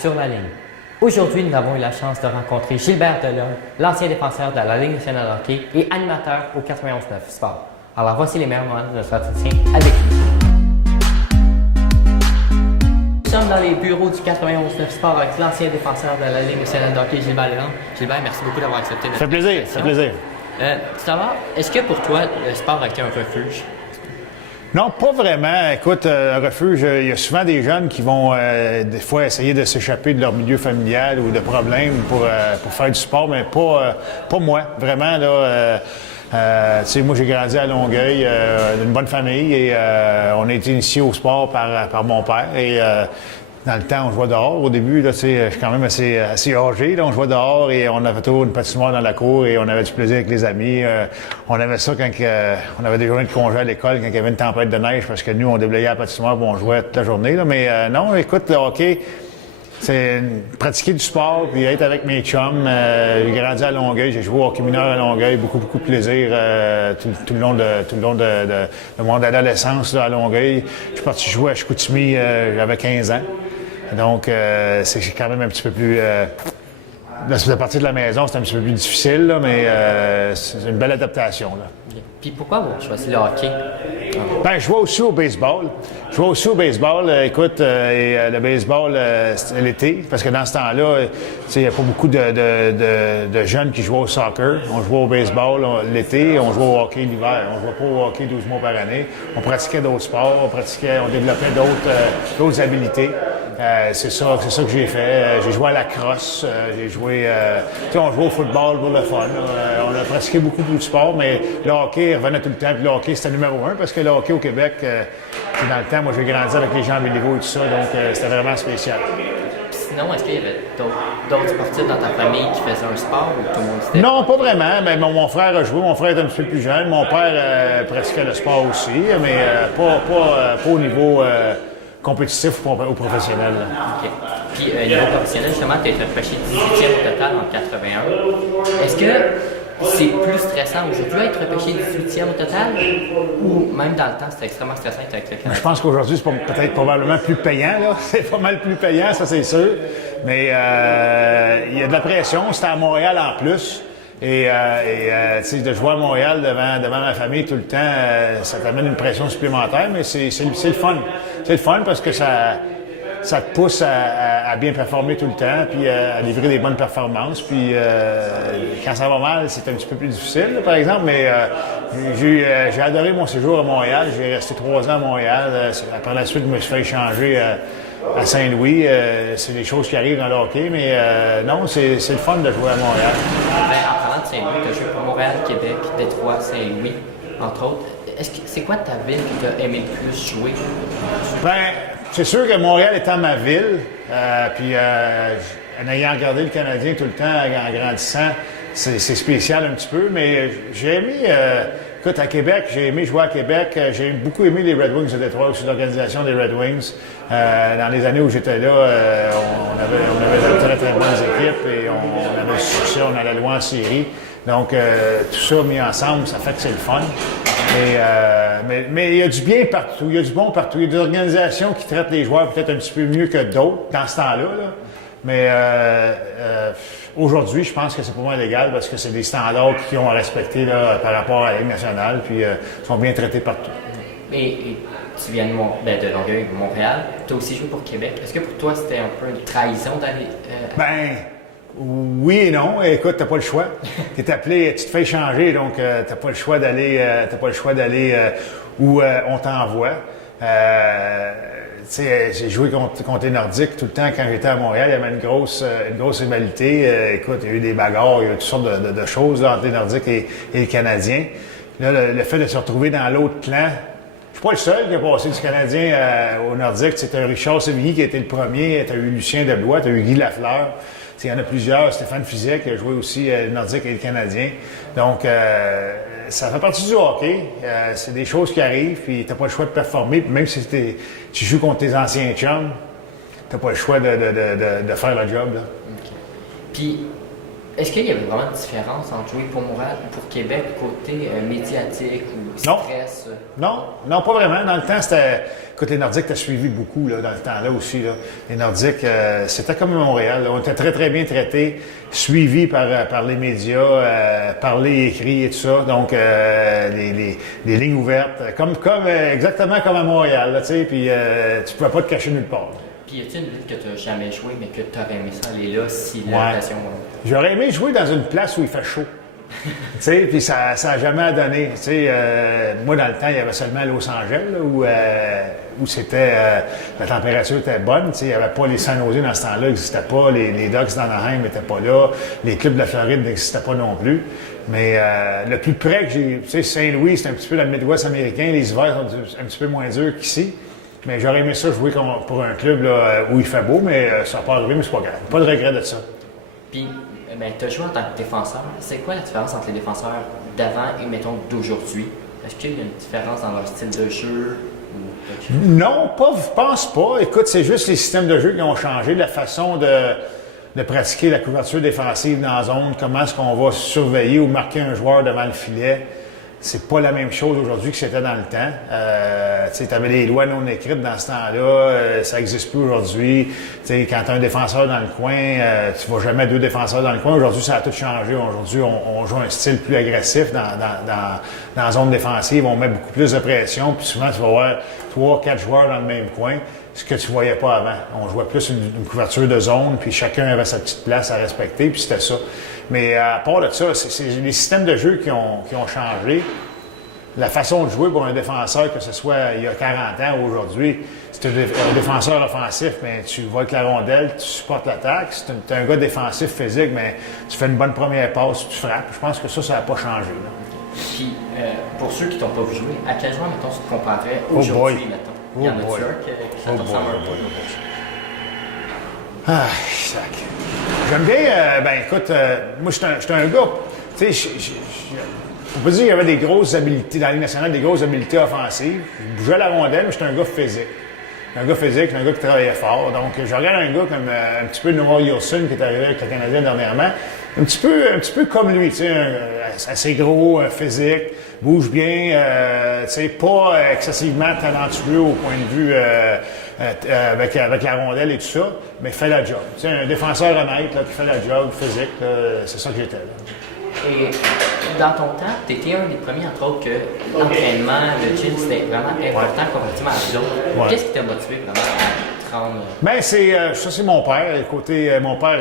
Sur la ligne. Aujourd'hui, nous avons eu la chance de rencontrer Gilbert Delhomme, l'ancien défenseur de la Ligue nationale de hockey et animateur au 91.9 Sport. Alors voici les meilleurs moments de notre entretien avec lui. Nous sommes dans les bureaux du 91.9 Sport avec l'ancien défenseur de la Ligue nationale de hockey, Gilbert Delhomme. Gilbert, merci beaucoup d'avoir accepté notre invitation. Ça fait plaisir. Tout d'abord, est-ce que pour toi, le sport a été un refuge? Non, pas vraiment. Écoute, un refuge, il y a souvent des jeunes qui vont des fois essayer de s'échapper de leur milieu familial ou de problèmes pour faire du sport, mais pas moi. Vraiment, là, tu sais, moi j'ai grandi à Longueuil, d'une bonne famille et on a été initié au sport par mon père. Et dans le temps, on jouait dehors. Au début, là, tu sais, je suis quand même assez âgé. Là, on jouait dehors et on avait toujours une patinoire dans la cour et on avait du plaisir avec les amis. On aimait ça quand on avait des journées de congé à l'école, quand il y avait une tempête de neige, parce que nous, on déblayait la patinoire et on jouait toute la journée. Là. Mais non, écoute, le hockey, c'est pratiquer du sport puis être avec mes chums. J'ai grandi à Longueuil, j'ai joué au hockey mineur à Longueuil, beaucoup de plaisir tout le long de mon adolescence là, à Longueuil. Je suis parti jouer à Chicoutimi, j'avais 15 ans. Donc, c'est quand même un petit peu plus... Là, ça faisait partie de la maison, c'était un petit peu plus difficile, là, mais c'est une belle adaptation. Là. Puis pourquoi vous choisissez le hockey? Ben, je jouais aussi au baseball. Écoute, le baseball, c'était l'été, parce que dans ce temps-là, il n'y a pas beaucoup de jeunes qui jouaient au soccer. On jouait au baseball l'été, on jouait au hockey l'hiver. On ne jouait pas au hockey 12 mois par année. On pratiquait d'autres sports, on développait d'autres habiletés. C'est ça que j'ai fait. J'ai joué à la crosse, j'ai joué... on jouait au football pour le fun. On a pratiqué beaucoup de sports, mais le hockey revenait tout le temps. Puis le hockey, c'était numéro un, parce que le hockey au Québec, dans le temps, moi, j'ai grandi avec les gens Béliveau et tout ça, donc c'était vraiment spécial. Puis sinon, est-ce qu'il y avait d'autres sportifs dans ta famille qui faisaient un sport ou tout le monde c'était... Non, pas vraiment. Mais mon frère a joué. Mon frère est un petit peu plus jeune. Mon père pratiquait le sport aussi, mais pas au niveau... compétitif ou professionnel. OK. Puis, niveau professionnel, justement, tu as été repêché 18e au total en 81. Est-ce que c'est plus stressant aujourd'hui être repêché 18e au total ou même dans le temps, c'était extrêmement stressant avec le Canada? Je pense qu'aujourd'hui, c'est peut-être probablement plus payant. Là. C'est pas mal plus payant, ça c'est sûr. Mais il y a de la pression. C'était à Montréal en plus. Et tu sais, de jouer à Montréal devant ma famille tout le temps, ça t'amène une pression supplémentaire, mais c'est le fun. C'est le fun parce que ça te pousse à bien performer tout le temps, puis à livrer des bonnes performances. Puis quand ça va mal, c'est un petit peu plus difficile, là, par exemple, mais j'ai adoré mon séjour à Montréal. J'ai resté 3 ans à Montréal. Par la suite, je me suis fait échanger à Saint-Louis. C'est des choses qui arrivent dans le hockey, mais non, c'est le fun de jouer à Montréal. Ben, en parlant de Saint-Louis, tu as joué pour Montréal, Québec, Détroit, Saint-Louis, entre autres. C'est quoi ta ville que tu as aimé le plus jouer? Ben, c'est sûr que Montréal étant ma ville, puis en ayant regardé le Canadien tout le temps en grandissant, c'est spécial un petit peu, mais j'ai aimé... écoute, à Québec, j'ai aimé jouer à Québec. J'ai beaucoup aimé les Red Wings de Détroit, aussi l'organisation des Red Wings. Dans les années où j'étais là, on avait de très, très bonnes équipes et on avait du succès, on allait loin en série. Donc, tout ça mis ensemble, ça fait que c'est le fun. Mais il y a du bien partout, il y a du bon partout. Il y a des organisations qui traitent les joueurs peut-être un petit peu mieux que d'autres dans ce temps-là. Là. Mais aujourd'hui, je pense que c'est pas mal légal parce que c'est des standards qui ont à respecter là, par rapport à la Ligue nationale, puis sont bien traités partout. Et tu viens de Longueuil, de Montréal. Tu as aussi joué pour Québec. Est-ce que pour toi, c'était un peu une trahison d'aller... Ben, oui et non. Écoute, t'as pas le choix. T'es appelé, tu te fais échanger, donc t'as pas le choix d'aller où on t'envoie. Tu sais, j'ai joué contre les Nordiques tout le temps quand j'étais à Montréal. Il y avait une grosse rivalité. Écoute, il y a eu des bagarres, il y a eu toutes sortes de choses là, entre les Nordiques et les Canadiens. Là, le fait de se retrouver dans l'autre clan, je suis pas le seul qui a passé du Canadien au Nordique. C'était un Richard Sévilly qui a été le premier. Tu as eu Lucien Deblois, tu as eu Guy Lafleur. Il y en a plusieurs. Stéphane Fizet qui a joué aussi le Nordique et le Canadien. Donc, ça fait partie du hockey. C'est des choses qui arrivent, puis t'as pas le choix de performer. Puis même si tu joues contre tes anciens chums, t'as pas le choix de faire le job. Là. Okay. Puis, est-ce qu'il y avait vraiment une différence entre jouer pour Montréal ou pour Québec, côté médiatique ou stress? Non, pas vraiment. Dans le temps, c'était... Écoute, les Nordiques, t'as suivi beaucoup là, dans le temps-là aussi. Là. Les Nordiques, c'était comme Montréal. Là. On était très, très bien traités, suivis par les médias, parlés, écrits et tout ça. Donc, les lignes ouvertes, exactement comme à Montréal. Là, puis tu pouvais pas te cacher nulle part. Puis, y a-t-il une ville que tu n'as jamais joué, mais que tu aurais aimé ça aller là si l'invitation... J'aurais aimé jouer dans une place où il fait chaud. Puis ça n'a jamais donné. Moi, dans le temps, il y avait seulement Los Angeles, là, où c'était la température était bonne. Il n'y avait pas les San Jose dans ce temps-là, n'existaient pas. Les Ducks d'Anaheim n'étaient pas là. Les clubs de la Floride n'existaient pas non plus. Mais le plus près que j'ai... Saint-Louis, c'est un petit peu dans le Midwest américain. Les hivers sont un petit peu moins durs qu'ici. Mais j'aurais aimé ça jouer pour un club là, où il fait beau, mais ça n'a pas arrivé, mais c'est pas grave. Pas de regret de ça. Puis, tu as joué en tant que défenseur. C'est quoi la différence entre les défenseurs d'avant et, mettons, d'aujourd'hui? Est-ce qu'il y a une différence dans leur style de jeu? Non, je pense pas. Écoute, c'est juste les systèmes de jeu qui ont changé, la façon de pratiquer la couverture défensive dans la zone, comment est-ce qu'on va surveiller ou marquer un joueur devant le filet. C'est pas la même chose aujourd'hui que c'était dans le temps. Tu avais les lois non écrites dans ce temps-là, ça n'existe plus aujourd'hui. Quand tu as un défenseur dans le coin, tu ne vas jamais deux défenseurs dans le coin. Aujourd'hui, ça a tout changé. Aujourd'hui, on joue un style plus agressif dans la zone défensive. On met beaucoup plus de pression. Puis souvent, tu vas voir 3-4 joueurs dans le même coin, ce que tu ne voyais pas avant. On jouait plus une couverture de zone, puis chacun avait sa petite place à respecter, puis c'était ça. Mais à part de ça, c'est les systèmes de jeu qui ont changé. La façon de jouer pour un défenseur, que ce soit il y a 40 ans ou aujourd'hui, c'est un défenseur offensif, mais tu vas avec la rondelle, tu supportes l'attaque. Si tu es un gars défensif physique, mais tu fais une bonne première passe, tu frappes. Je pense que ça n'a pas changé. Là. Puis, pour ceux qui t'ont pas vu jouer, à quel joueur, mettons, tu te comparais aujourd'hui, mettons? Il y en a plusieurs qui ça te ressemble un peu. Ah, sac. J'aime bien, écoute, moi, j'étais un gars, tu sais, on peut dire qu'il y avait des grosses habiletés, dans la Ligue nationale, des grosses habiletés offensives. Je bougeais la rondelle, mais j'étais un gars physique. Un gars qui travaillait fort. Donc, je regarde un gars comme un petit peu Noah Wilson, qui est arrivé avec le Canadien dernièrement. Un petit peu comme lui, tu sais, assez gros, physique, bouge bien, tu sais, pas excessivement talentueux au point de vue avec la rondelle et tout ça, mais fait la job. Tu sais, un défenseur honnête là, qui fait la job, physique, c'est ça que j'étais là. Et dans ton temps, tu étais un des premiers, entre autres, que l'entraînement, le gym, c'était vraiment important comparativement à d'autres. Ouais. Qu'est-ce qui t'a motivé vraiment à te rendre? Bien, ça, c'est mon père. Mon père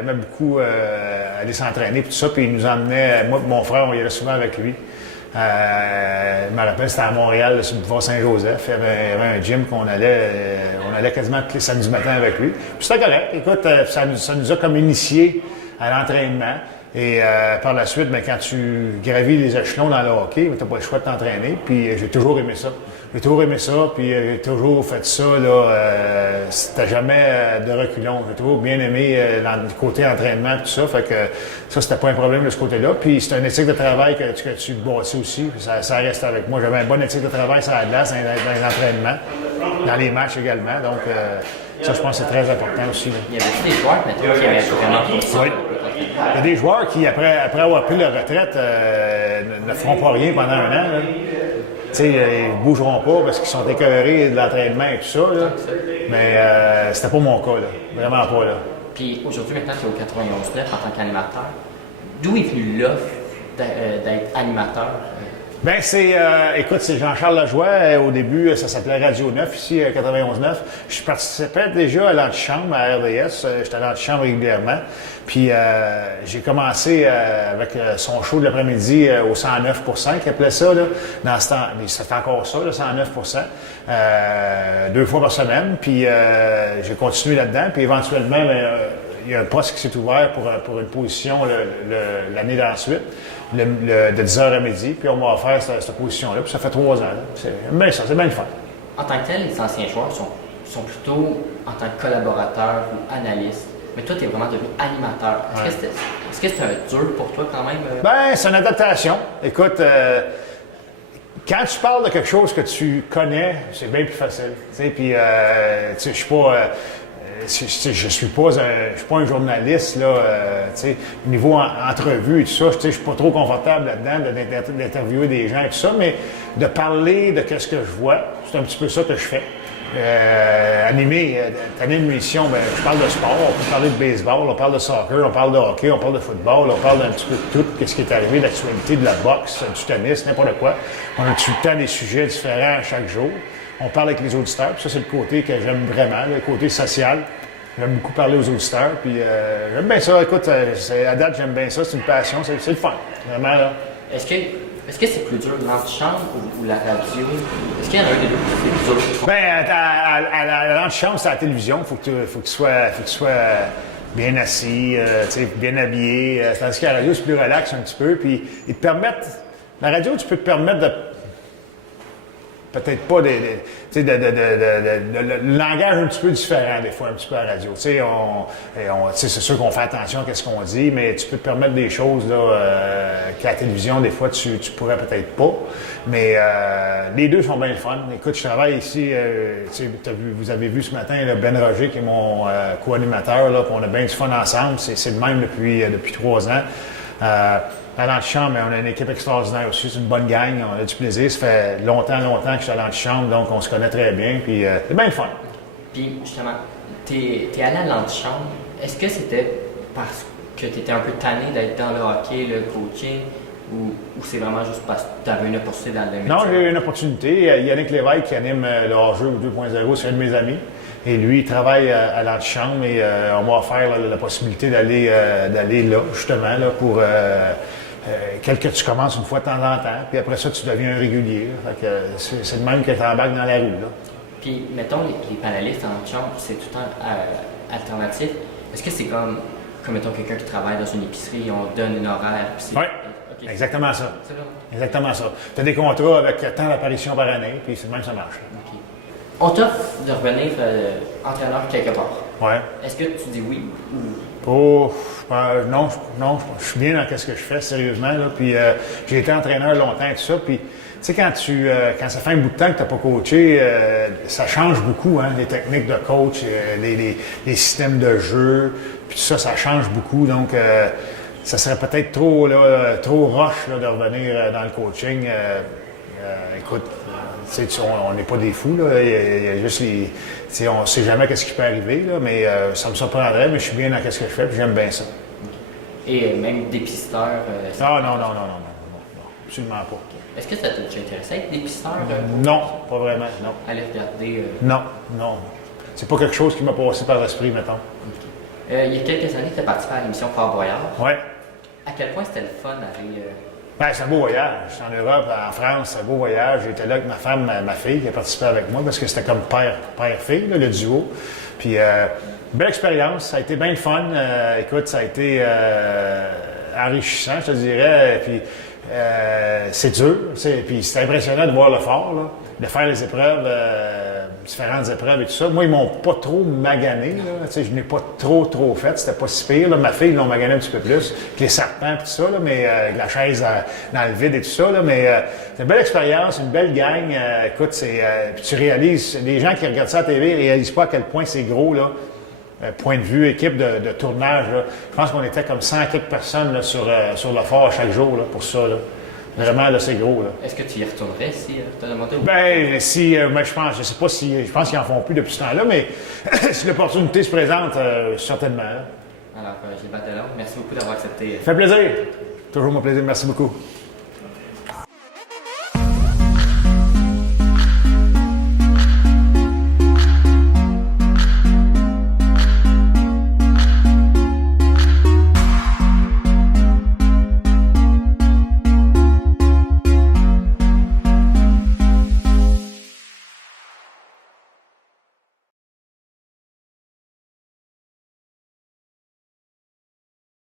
aimait beaucoup aller s'entraîner et tout ça, puis il nous emmenait, moi et mon frère, on y allait souvent avec lui. Je me rappelle, c'était à Montréal, sur le boulevard Saint-Joseph. Il y avait un gym qu'on allait quasiment tous les samedis matins avec lui. Puis c'était correct. Écoute, ça nous a comme initiés à l'entraînement. Et par la suite, quand tu gravis les échelons dans le hockey, tu n'as pas le choix de t'entraîner. Puis j'ai toujours aimé ça. Puis j'ai toujours fait ça. C'était jamais de reculons. J'ai toujours bien aimé le côté entraînement et tout ça. Fait que ça, c'était pas un problème de ce côté-là. Puis c'est une éthique de travail que tu bâtis aussi. Ça reste avec moi. J'avais une bonne éthique de travail sur la glace, dans les entraînements, dans les matchs également. Donc, ça, je pense que c'est très important aussi. Là. Il y avait des joueurs, mettons, qui aimaient vraiment ça. Oui. Il y a des joueurs qui, après avoir pris leur retraite, ne feront pas rien pendant un an. Ils ne bougeront pas parce qu'ils sont écœurés de l'entraînement et tout ça. Là. Mais c'était pas mon cas. Là. Vraiment pas. Là. Puis aujourd'hui, maintenant, tu es au 91.9 en tant qu'animateur. D'où est venue l'offre d'être animateur? Bien, écoute, c'est Jean-Charles Lajoie. Au début, ça s'appelait Radio 9, ici, à 91.9. Je participais déjà à l'antichambre à RDS. J'étais à l'antichambre régulièrement. Puis, j'ai commencé avec son show de l'après-midi au 109%, qu'il appelait ça, là. Dans ce temps, mais c'est encore ça, là, 109%. 2 fois par semaine. Puis, j'ai continué là-dedans. Puis, éventuellement, il y a un poste qui s'est ouvert pour une position l'année d'ensuite, de 10h à midi, puis on m'a offert cette position-là, puis ça fait 3 ans. C'est bien ça, c'est bien le fun. En tant que tel, les anciens joueurs sont plutôt en tant que collaborateurs ou analystes, mais toi, tu es vraiment devenu animateur. Est-ce que c'était dur pour toi quand même? Bien, c'est une adaptation. Écoute, quand tu parles de quelque chose que tu connais, c'est bien plus facile. Puis, je suis pas... je suis pas un journaliste, là, au niveau entrevue et tout ça, je suis pas trop confortable là-dedans d'interviewer des gens et tout ça, mais de parler de ce que je vois, c'est un petit peu ça que je fais. T'animer une émission, je parle de sport, on peut parler de baseball, on parle de soccer, on parle de hockey, on parle de football, on parle d'un petit peu de tout, qu'est-ce qui est arrivé, l'actualité, de la boxe, du tennis, n'importe quoi. On a tout le temps des sujets différents chaque jour. On parle avec les auditeurs, puis ça, c'est le côté que j'aime vraiment, le côté social. J'aime beaucoup parler aux auditeurs, puis j'aime bien ça. Écoute, à date, j'aime bien ça, c'est une passion, c'est le fun, vraiment, là. Est-ce que c'est plus dur l'antichambre ou la radio? Est-ce qu'il y en a un des deux qui fait plus dur? Bien, à l'antichambre, c'est à la télévision. Faut que tu sois bien assis, bien habillé. Tandis qu'à la radio, c'est plus relax un petit peu. Puis, ils te permettent... La radio, tu peux te permettre de... Peut-être pas le langage un petit peu différent des fois, un petit peu à la radio. C'est sûr qu'on fait attention à ce qu'on dit, mais tu peux te permettre des choses là, qu'à la télévision, des fois, tu pourrais peut-être pas. Mais les deux sont bien le fun. Écoute, je travaille ici, vous avez vu ce matin là, Ben Roger, qui est mon co-animateur, là, puis on a bien du fun ensemble. C'est le même depuis 3 ans. À l'antichambre, on a une équipe extraordinaire aussi. C'est une bonne gang. On a du plaisir. Ça fait longtemps que je suis à l'antichambre, donc on se connaît très bien. Puis c'est bien le fun. Puis justement, t'es allé à l'antichambre. Est-ce que c'était parce que tu étais un peu tanné d'être dans le hockey, le coaching, ou c'est vraiment juste parce que tu avais une opportunité dans le métier? Non, j'ai eu une opportunité. Yannick Lévesque qui anime le hors-jeu 2.0, c'est un de mes amis. Et lui, il travaille à l'antichambre et on m'a offert la possibilité d'aller là, justement, là, pour... que tu commences une fois de temps en temps, puis après ça, tu deviens un régulier. Fait que c'est le même que tu embarques dans la rue. Là. Puis, mettons, les panélistes en chambre, c'est tout le temps alternatif. Est-ce que c'est comme mettons, quelqu'un qui travaille dans une épicerie, on donne une horaire? Oui, okay. Exactement ça. C'est vrai. Exactement ça. Tu as des contrats avec tant d'apparitions par année, puis c'est le même que ça marche. Okay. On t'offre de revenir entraîneur quelque part. Oui. Est-ce que tu dis oui ou... Oh, non, je suis bien dans ce que je fais, sérieusement. Là. Puis j'ai été entraîneur longtemps et tout ça. Puis, tu sais, quand ça fait un bout de temps que tu n'as pas coaché, ça change beaucoup, hein, les techniques de coach, les systèmes de jeu. Puis tout ça, ça change beaucoup. Donc, ça serait peut-être trop rush là, de revenir dans le coaching. Écoute, on n'est pas des fous, là. Il y a juste on ne sait jamais ce qui peut arriver, là, mais ça me surprendrait, mais je suis bien dans ce que je fais, puis j'aime bien ça. Et même dépisteur? Non, absolument pas. Est-ce que ça t'a déjà intéressé être dépisteur? Non, pas vraiment, non. Aller regarder? Non. C'est pas quelque chose qui m'a passé par l'esprit, mettons. Okay. Il y a quelques années, tu as participé à l'émission Fort Boyard. Oui. À quel point c'était le fun d'aller... C'est un beau voyage. En Europe, en France, c'est un beau voyage. J'étais là avec ma femme, ma fille, qui a participé avec moi parce que c'était comme père-fille, le duo. Puis, belle expérience. Ça a été bien le fun. Écoute, ça a été enrichissant, je te dirais. Puis, c'est dur. Puis, c'est impressionnant de voir le fort, là, de faire les épreuves, différentes épreuves et tout ça. Moi, ils m'ont pas trop magané. Je n'ai pas trop fait. C'était pas si pire. Là. Ma fille, ils l'ont magané un petit peu plus. Avec les serpents et tout ça, là, mais avec la chaise dans le vide et tout ça. Là, mais c'est une belle expérience, une belle gang. Écoute, puis tu réalises, les gens qui regardent ça à la TV ne réalisent pas à quel point c'est gros, là. Point de vue, équipe de tournage. Là. Je pense qu'on était comme 100 quelques personnes là, sur le fort chaque jour là, pour ça. Là. Vraiment, là, c'est gros, là. Est-ce que tu y retournerais si tu as demandé? Je sais pas si, je pense qu'ils en font plus depuis ce temps-là, mais si l'opportunité se présente, certainement. Alors, Gilles Batelon, merci beaucoup d'avoir accepté. Ça fait plaisir. Toujours mon plaisir. Merci beaucoup.